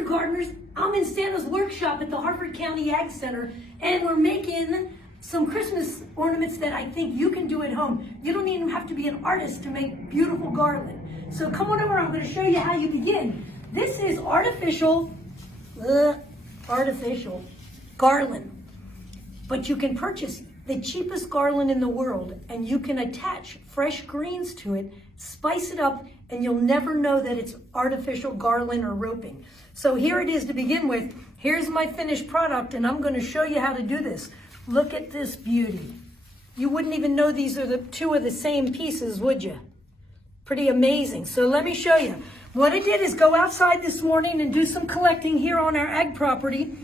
Master Gardeners, I'm in Santa's workshop at the Harford County Ag Center, and we're making some Christmas ornaments that I think you can do at home. You don't even have to be an artist to make beautiful garland. So come on over, I'm going to show you how you begin. This is artificial garland, but you can purchase the cheapest garland in the world, and you can attach fresh greens to it, spice it up, and you'll never know that it's artificial garland or roping. So here it is to begin with. Here's my finished product, and I'm going to show you how to do this. Look at this beauty. You wouldn't even know these are the two of the same pieces, would you? Pretty amazing. So let me show you. What I did is go outside this morning and do some collecting here on our ag property.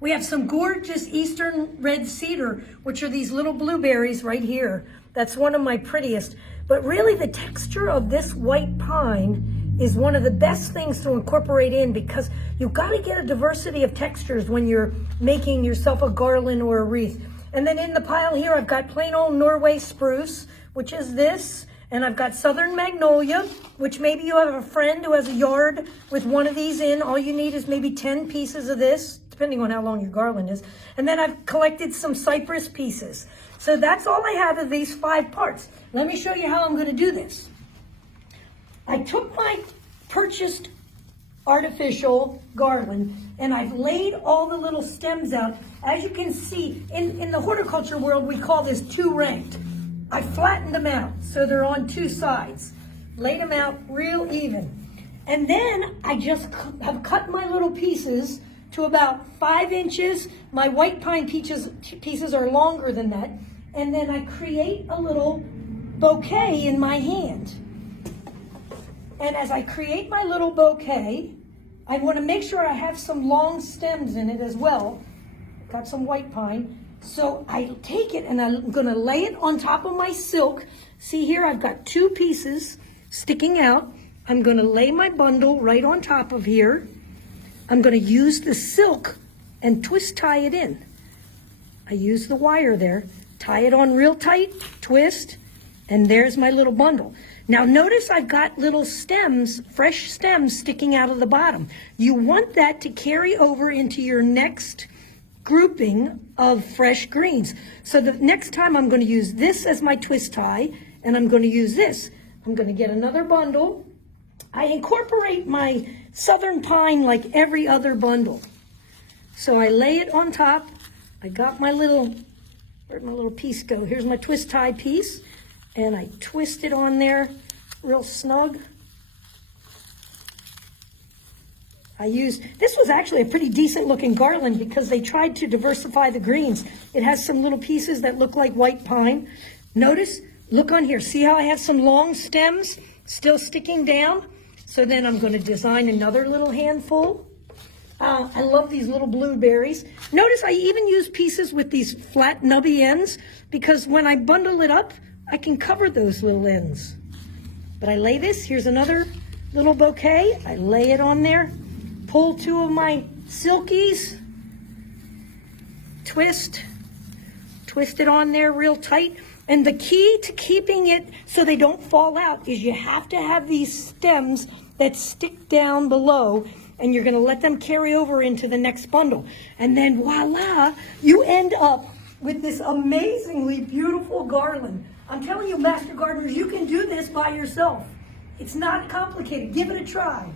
We have some gorgeous eastern red cedar, which are these little blueberries right here. That's one of my prettiest. But really the texture of this white pine is one of the best things to incorporate in, because you've got to get a diversity of textures when you're making yourself a garland or a wreath. And then in the pile here, I've got plain old Norway spruce, which is this. And I've got southern magnolia, which maybe you have a friend who has a yard with one of these in. All you need is maybe 10 pieces of this, depending on how long your garland is. And then I've collected some cypress pieces. So that's all I have of these 5 parts. Let me show you how I'm going to do this. I took my purchased artificial garland and I've laid all the little stems out. As you can see, in the horticulture world, we call this 2-ranked. I flattened them out so they're on 2 sides. Laid them out real even. And then I just have cut my little pieces to about 5 inches. My white pine pieces are longer than that. And then I create a little bouquet in my hand. And as I create my little bouquet, I want to make sure I have some long stems in it as well. Got some white pine. So I take it and I'm going to lay it on top of my silk. See here, I've got 2 pieces sticking out. I'm going to lay my bundle right on top of here. I'm going to use the silk and twist tie it in. I use the wire there, tie it on real tight, twist, and there's my little bundle. Now notice I've got little stems, fresh stems sticking out of the bottom. You want that to carry over into your next grouping of fresh greens. So the next time I'm going to use this as my twist tie, and I'm going to use this. I'm going to get another bundle. I incorporate my southern pine like every other bundle. So I lay it on top. I got my little, where'd my little piece go? Here's my twist tie piece. And I twist it on there real snug. This was actually a pretty decent looking garland because they tried to diversify the greens. It has some little pieces that look like white pine. Notice, look on here. See how I have some long stems still sticking down? So then I'm going to design another little handful. I love these little blueberries. Notice I even use pieces with these flat nubby ends because when I bundle it up, I can cover those little ends. But I lay this, here's another little bouquet. I lay it on there. Pull 2 of my silkies, twist it on there real tight. And the key to keeping it so they don't fall out is you have to have these stems that stick down below, and you're going to let them carry over into the next bundle. And then voila, you end up with this amazingly beautiful garland. I'm telling you, Master Gardeners, you can do this by yourself. It's not complicated. Give it a try.